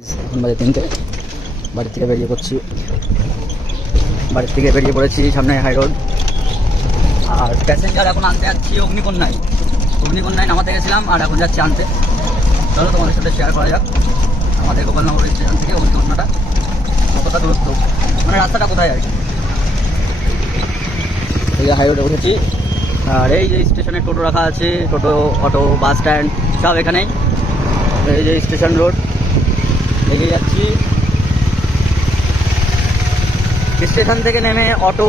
এখন বাজে 3টে। বাড়ি থেকে বেরিয়ে পড়েছি সামনে হাই রোড। আর প্যাসেঞ্জার এখন আনতে যাচ্ছি অগ্নিকন্যায় নামাতে গেছিলাম, আর এখন যাচ্ছি আনতে। চলো তোমাদের সাথে শেয়ার করা যাক আমাদের গোপালনগর স্টেশন থেকে অগ্নিকন্যাটা কতটা দূরত্ব, মানে রাস্তাটা কোথায় আর কি। এই হাই রোডে উঠেছি, আর এই যে স্টেশনে টোটো রাখা আছে, টোটো, অটো, বাস স্ট্যান্ড সব এখানেই। এই যে স্টেশন রোড, এগিয়ে যাচ্ছি। স্টেশন থেকে নেমে অটো,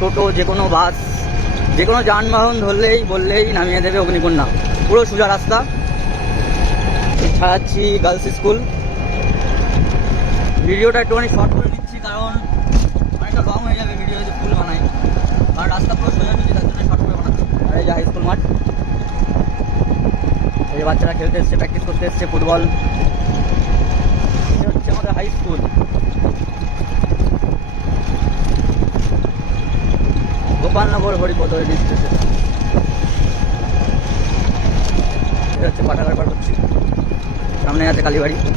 টোটো, যে কোনো বাস, যে কোনো যানবাহন বললেই নামিয়ে দেবে অগ্নিকন্যা। পুরো সোজা রাস্তা। ছাড়াচ্ছি গার্লস স্কুল। ভিডিওটা একটুখানি শর্ট করে দিচ্ছি, কারণ অনেকটা লং হয়ে যাবে ভিডিও যদি ফুল বানাই, কারণ রাস্তা পুরো সোজা দিচ্ছি, তার জন্য শর্ট করে বানাচ্ছি। আর এই যে হাই স্কুল মাঠ, এই যে বাচ্চারা খেলতে এসছে, প্র্যাকটিস করতে এসছে ফুটবল। এটা হচ্ছে আমাদের high school, Gopalnagar Haripada station. এটা হচ্ছে পাঠাগার পার করছি। সামনে আছে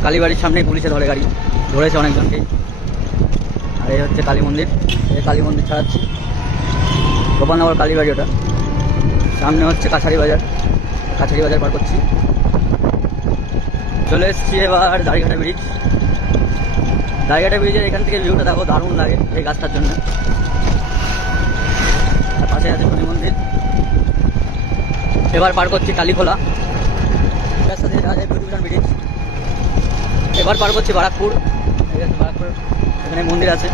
কালীবাড়ির সামনেই পুলিশে ধরেছে অনেকজনকেই। আর এই হচ্ছে কালী মন্দির, এই কালী মন্দির ছাড়াচ্ছি। গোপালনগর কালীবাড়ি ওটা। সামনে হচ্ছে কাছারি বাজার পার করছি। চলে এসেছি এবার দাঁড়িঘাটা ব্রিজের এখান থেকে ভিউটা দেখো, দারুণ লাগে এই গাছটার জন্য। পাশে আছে শনি মন্দির। এবার পার করছি কালীখোলা, এর সাথে প্রতিবেদন ব্রিজ। এবার পার করছি বারাকপুর, এখানে মন্দির আছে।